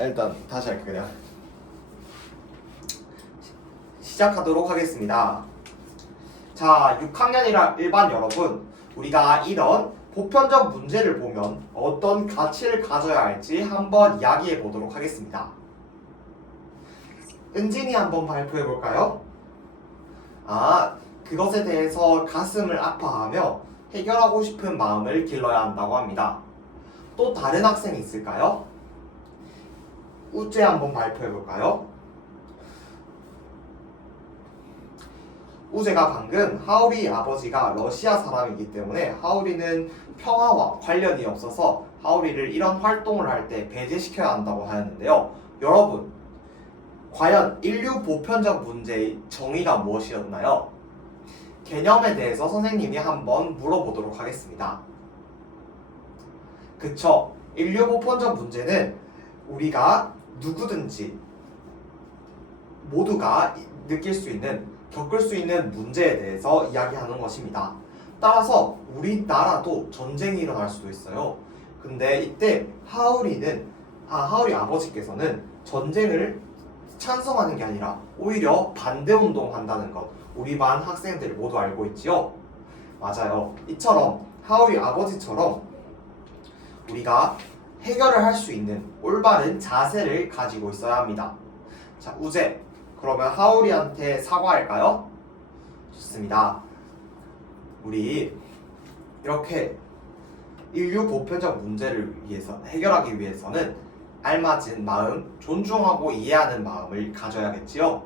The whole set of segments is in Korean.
일단 다시 할게요. 그냥 시작하도록 하겠습니다. 자, 6학년이라 일반 여러분, 우리가 이런 보편적 문제를 보면 어떤 가치를 가져야 할지 한번 이야기해 보도록 하겠습니다. 은진이 한번 발표해 볼까요? 그것에 대해서 가슴을 아파하며 해결하고 싶은 마음을 길러야 한다고 합니다. 또 다른 학생이 있을까요? 우재 한번 발표해 볼까요? 우재가 방금 하울이 아버지가 러시아 사람이기 때문에 하울이는 평화와 관련이 없어서 하울이를 이런 활동을 할 때 배제시켜야 한다고 하였는데요. 여러분, 과연 인류 보편적 문제의 정의가 무엇이었나요? 개념에 대해서 선생님이 한번 물어보도록 하겠습니다. 그쵸? 인류 보편적 문제는 우리가 누구든지 모두가 느낄 수 있는, 겪을 수 있는 문제에 대해서 이야기하는 것입니다. 따라서 우리나라도 전쟁이 일어날 수도 있어요. 근데 이때 하울이 아버지께서는 전쟁을 찬성하는 게 아니라 오히려 반대 운동한다는 것, 우리 반 학생들 모두 알고 있지요? 맞아요. 이처럼 하울이 아버지처럼 우리가 해결을 할 수 있는 올바른 자세를 가지고 있어야 합니다. 자, 우재, 그러면 하울이한테 사과할까요? 좋습니다. 우리 이렇게 인류 보편적 문제를 위해서 해결하기 위해서는 알맞은 마음, 존중하고 이해하는 마음을 가져야겠지요?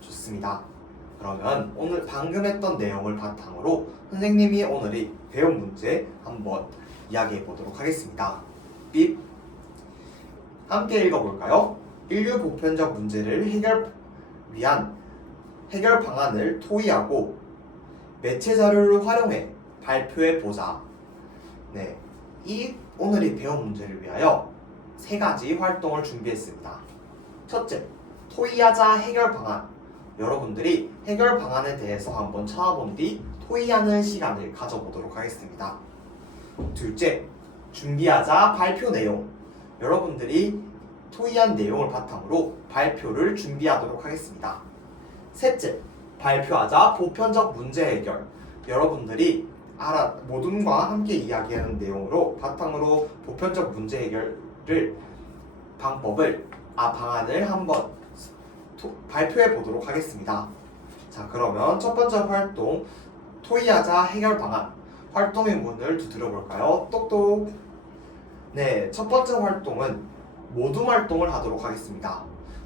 좋습니다. 그러면 오늘 방금 했던 내용을 바탕으로 선생님이 오늘이 배운 문제 한번 이야기해 보도록 하겠습니다. 삐. 함께 읽어볼까요? 인류 보편적 문제를 위한 해결 방안을 토의하고 매체 자료를 활용해 발표해 보자. 네, 이 오늘이 배운 문제를 위하여 3가지 활동을 준비했습니다. 첫째, 토의하자 해결 방안. 여러분들이 해결 방안에 대해서 한번 찾아본 뒤 토의하는 시간을 가져보도록 하겠습니다. 둘째, 준비하자 발표 내용. 여러분들이 토의한 내용을 바탕으로 발표를 준비하도록 하겠습니다. 셋째, 발표하자 보편적 문제 해결. 여러분들이 모둠과 함께 이야기하는 내용으로 바탕으로 보편적 문제 해결을 방안을 한번 발표해 보도록 하겠습니다. 자, 그러면 첫 번째 활동, 토의하자 해결 방안. 활동의 문을 두드려 볼까요? 똑똑. 네, 첫 번째 활동은 모둠 활동을 하도록 하겠습니다.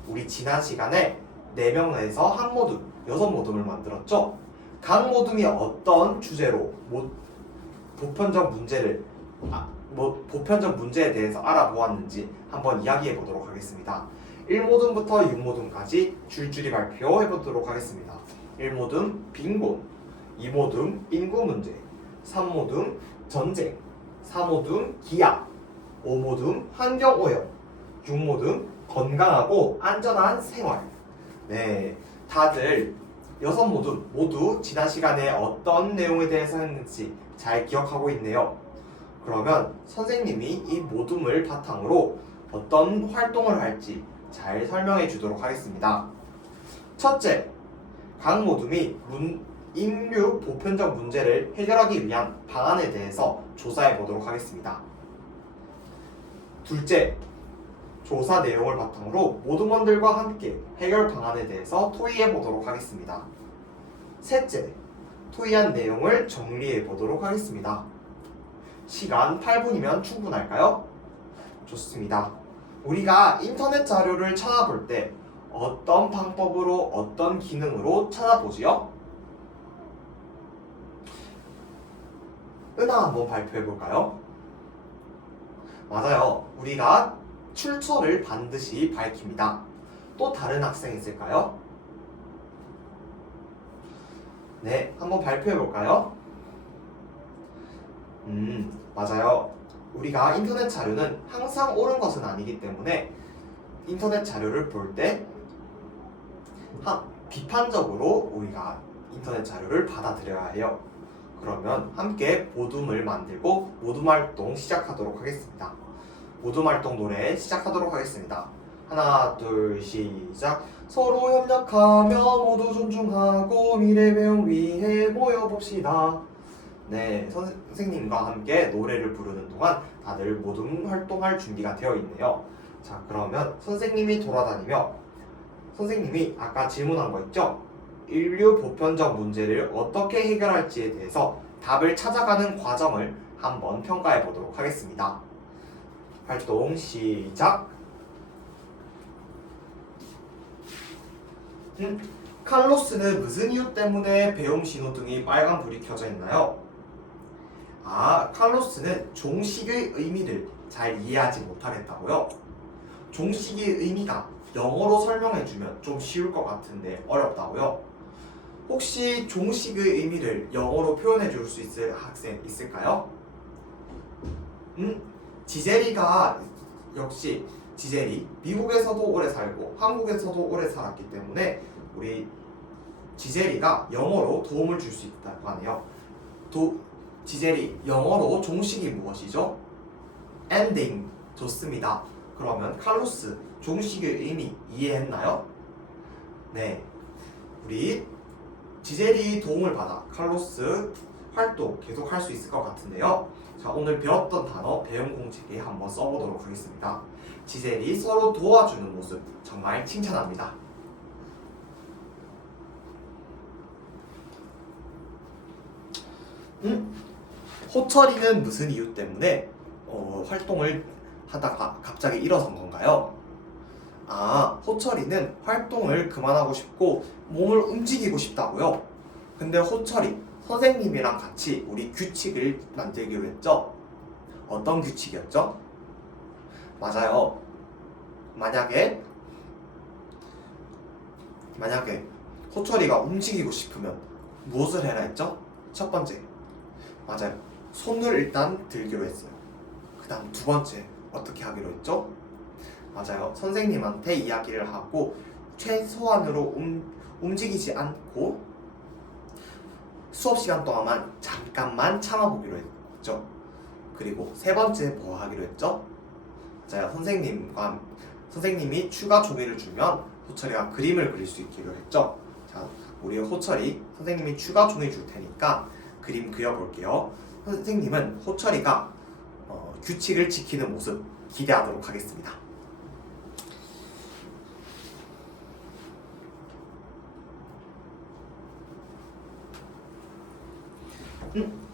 우리 지난 시간에 4명 내에서 한 모둠, 6모둠을 만들었죠? 각 모둠이 어떤 주제로 보편적 문제에 대해서 알아보았는지 한번 이야기해 보도록 하겠습니다. 1모둠부터 6모둠까지 줄줄이 발표해 보도록 하겠습니다. 1모둠 빈곤, 2모둠 인구 문제, 3모둠 전쟁, 4모둠 기아, 5모둠 환경오염, 6모둠 건강하고 안전한 생활. 네, 다들 6모둠 모두 지난 시간에 어떤 내용에 대해서 했는지 잘 기억하고 있네요. 그러면 선생님이 이 모둠을 바탕으로 어떤 활동을 할지 잘 설명해 주도록 하겠습니다. 첫째, 각 모둠이 인류 보편적 문제를 해결하기 위한 방안에 대해서 조사해 보도록 하겠습니다. 둘째, 조사 내용을 바탕으로 모둠원들과 함께 해결 방안에 대해서 토의해 보도록 하겠습니다. 셋째, 토의한 내용을 정리해 보도록 하겠습니다. 시간 8분이면 충분할까요? 좋습니다. 우리가 인터넷 자료를 찾아볼 때 어떤 방법으로 어떤 기능으로 찾아보지요? 은하 한번 발표해 볼까요? 맞아요. 우리가 출처를 반드시 밝힙니다. 또 다른 학생 있을까요? 네, 한번 발표해 볼까요? 맞아요. 우리가 인터넷 자료는 항상 옳은 것은 아니기 때문에 인터넷 자료를 볼 때 비판적으로 우리가 인터넷 자료를 받아들여야 해요. 그러면 함께 모둠을 만들고 모둠 활동 시작하도록 하겠습니다. 모둠 활동 노래 시작하도록 하겠습니다. 하나, 둘, 시작. 서로 협력하며 모두 존중하고 미래 배움 위해 모여봅시다. 네, 선생님과 함께 노래를 부르는 동안 다들 모둠 활동할 준비가 되어 있네요. 자, 그러면 선생님이 돌아다니며 선생님이 아까 질문한 거 있죠? 인류 보편적 문제를 어떻게 해결할지에 대해서 답을 찾아가는 과정을 한번 평가해 보도록 하겠습니다. 활동 시작. 칼로스는 무슨 이유 때문에 배움 신호등이 빨간불이 켜져 있나요? 칼로스는 종식의 의미를 잘 이해하지 못하겠다고요? 종식의 의미가 영어로 설명해주면 좀 쉬울 것 같은데 어렵다고요? 혹시 종식의 의미를 영어로 표현해 줄 수 있을 학생 있을까요? 지젤이가 역시 지젤이 미국에서도 오래 살고 한국에서도 오래 살았기 때문에 우리 지젤이가 영어로 도움을 줄 수 있다고 하네요. 지젤이 영어로 종식이 무엇이죠? ending. 좋습니다. 그러면 칼로스 종식의 의미 이해했나요? 네, 우리 지젤이 도움을 받아 칼로스 활동 계속 할 수 있을 것 같은데요. 자, 오늘 배웠던 단어 배움 공책에 한번 써보도록 하겠습니다. 지젤이 서로 도와주는 모습 정말 칭찬합니다. 호철이는 무슨 이유 때문에 활동을 하다가 갑자기 일어선 건가요? 호철이는 활동을 그만하고 싶고 몸을 움직이고 싶다고요? 근데 호철이 선생님이랑 같이 우리 규칙을 만들기로 했죠? 어떤 규칙이었죠? 맞아요. 만약에 호철이가 움직이고 싶으면 무엇을 해라 했죠? 첫 번째, 맞아요. 손을 일단 들기로 했어요. 그 다음 두 번째 어떻게 하기로 했죠? 맞아요. 선생님한테 이야기를 하고 최소한으로 움직이지 않고 수업 시간 동안만 잠깐만 참아보기로 했죠. 그리고 세 번째 뭐 하기로 했죠? 맞아요. 선생님이 추가 종이를 주면 호철이가 그림을 그릴 수 있기로 했죠. 자, 우리 호철이 선생님이 추가 종이 줄 테니까 그림 그려볼게요. 선생님은 호철이가 규칙을 지키는 모습 기대하도록 하겠습니다.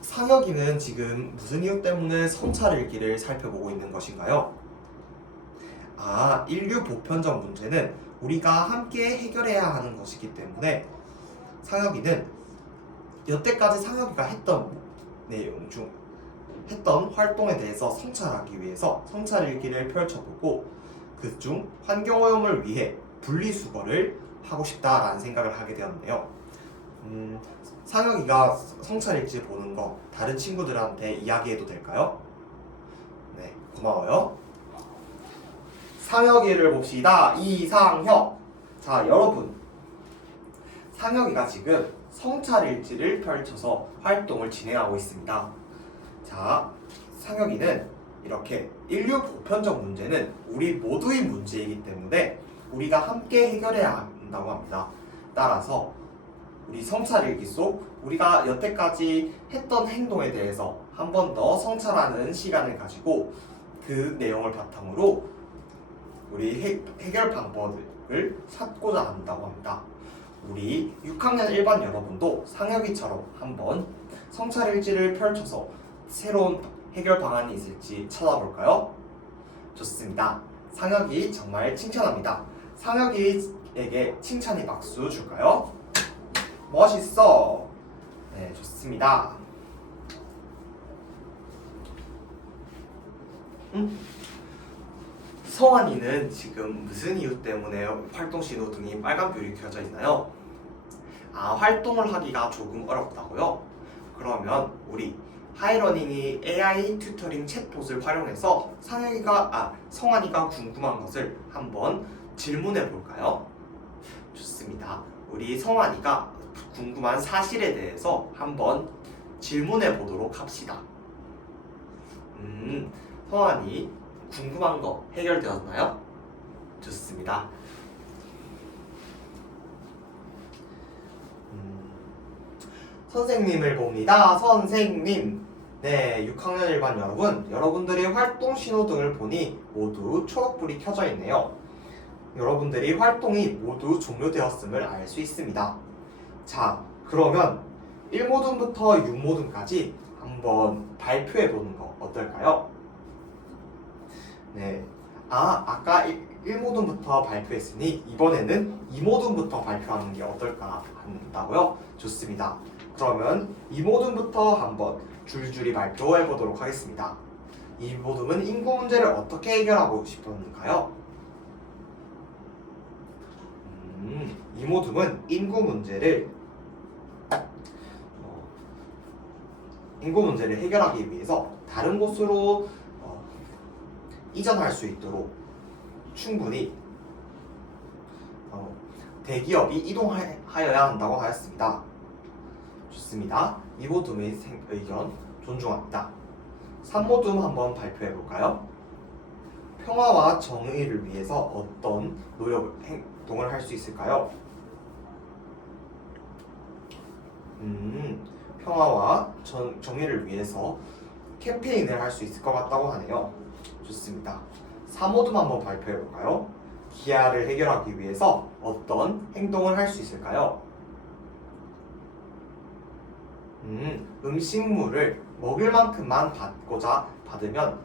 상혁이는 지금 무슨 이유 때문에 성찰일기를 살펴보고 있는 것인가요? 인류 보편적 문제는 우리가 함께 해결해야 하는 것이기 때문에 상혁이는 여태까지 상혁이가 했던 내용 중 했던 활동에 대해서 성찰하기 위해서 성찰일기를 펼쳐보고 그중 환경오염을 위해 분리수거를 하고 싶다라는 생각을 하게 되었네요. 상혁이가 성찰일지 보는 거 다른 친구들한테 이야기해도 될까요? 네, 고마워요. 상혁이를 봅시다. 이상혁. 자, 여러분, 상혁이가 지금 성찰일지를 펼쳐서 활동을 진행하고 있습니다. 자, 상혁이는 이렇게 인류 보편적 문제는 우리 모두의 문제이기 때문에 우리가 함께 해결해야 한다고 합니다. 따라서 우리 성찰일기 속 우리가 여태까지 했던 행동에 대해서 한 번 더 성찰하는 시간을 가지고 그 내용을 바탕으로 우리 해결 방법을 찾고자 한다고 합니다. 우리 6학년 1반 여러분도 상혁이처럼 한번 성찰일지를 펼쳐서 새로운 해결 방안이 있을지 찾아볼까요? 좋습니다. 상혁이 정말 칭찬합니다. 상혁이에게 칭찬의 박수 줄까요? 멋있어. 네, 좋습니다. 성환이는 지금 무슨 이유 때문에 활동 신호등이 빨간불이 켜져 있나요? 활동을 하기가 조금 어렵다고요? 그러면 우리 하이러닝이 AI 튜터링 챗봇을 활용해서 성환이가 궁금한 것을 한번 질문해 볼까요? 좋습니다. 우리 성환이가 궁금한 사실에 대해서 한번 질문해 보도록 합시다. 성환이 궁금한 거 해결되었나요? 좋습니다. 선생님을 봅니다. 선생님. 네, 6학년 일반 여러분, 여러분들이 활동 신호등을 보니 모두 초록불이 켜져 있네요. 여러분들이 활동이 모두 종료되었음을 알 수 있습니다. 자, 그러면 1모둠부터 6모둠까지 한번 발표해 보는 거 어떨까요? 네, 아까 1모둠부터 발표했으니 이번에는 2모둠부터 발표하는 게 어떨까 한다고요? 좋습니다. 그러면 2모둠부터 한번 줄줄이 발표해 보도록 하겠습니다. 2모둠은 인구 문제를 어떻게 해결하고 싶었는가요? 2모둠은 인구 문제를 해결하기 위해서 다른 곳으로 이전할 수 있도록 충분히 대기업이 이동하여야 한다고 하였습니다. 좋습니다. 2모둠의 의견 존중합니다. 3모둠 한번 발표해 볼까요? 평화와 정의를 위해서 어떤 행동을 할 수 있을까요? 평화와 정의를 위해서 캠페인을 할 수 있을 것 같다고 하네요. 좋습니다. 3모둠 한번 발표해 볼까요? 기아를 해결하기 위해서 어떤 행동을 할 수 있을까요? 음식물을 먹을 만큼만 받으면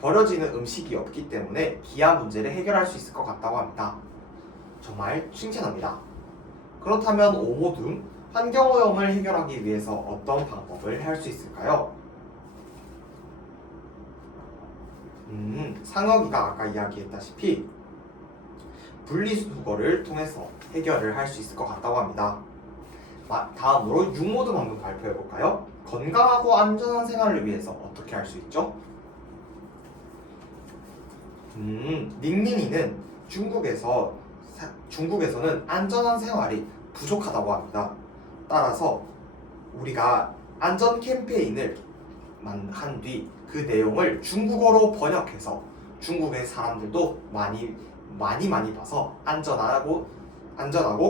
버려지는 음식이 없기 때문에 기아 문제를 해결할 수 있을 것 같다고 합니다. 정말 칭찬합니다. 그렇다면 5모둠 환경오염을 해결하기 위해서 어떤 방법을 할 수 있을까요? 상혁이가 아까 이야기했다시피 분리수거를 통해서 해결을 할 수 있을 것 같다고 합니다. 다음으로 6모둠 한번 발표해 볼까요? 건강하고 안전한 생활을 위해서 어떻게 할 수 있죠? 닝닝이는 중국에서는 안전한 생활이 부족하다고 합니다. 따라서 우리가 안전 캠페인을 한 뒤 그 내용을 중국어로 번역해서 중국의 사람들도 많이 봐서 안전하고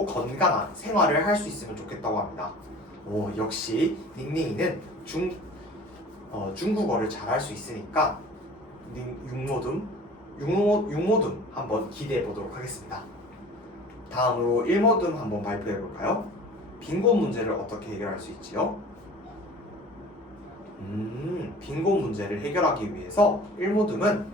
건강한 생활을 할 수 있으면 좋겠다고 합니다. 역시 닝닝이는 중국어를 잘할 수 있으니까 6모둠 한번 기대해 보도록 하겠습니다. 다음으로 1모둠 한번 발표해 볼까요? 빈곤 문제를 어떻게 해결할 수 있지요? 빈곤 문제를 해결하기 위해서 1모둠은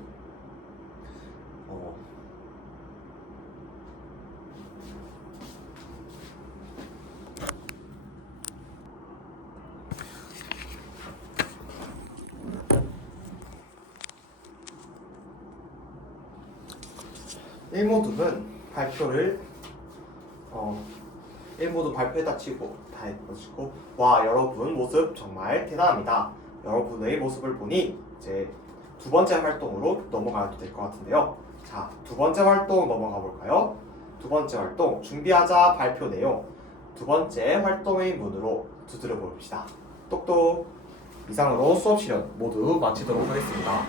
발표를 1모둠 발표에다 치고 다 해가지고 와 여러분 모습 정말 대단합니다. 여러분의 모습을 보니 이제 두 번째 활동으로 넘어가도 될 것 같은데요. 자, 두 번째 활동 넘어가 볼까요? 두 번째 활동 준비하자 발표 내용 두 번째 활동의 문으로 두드려 봅시다. 똑똑. 이상으로 수업 시간 모두 마치도록 하겠습니다.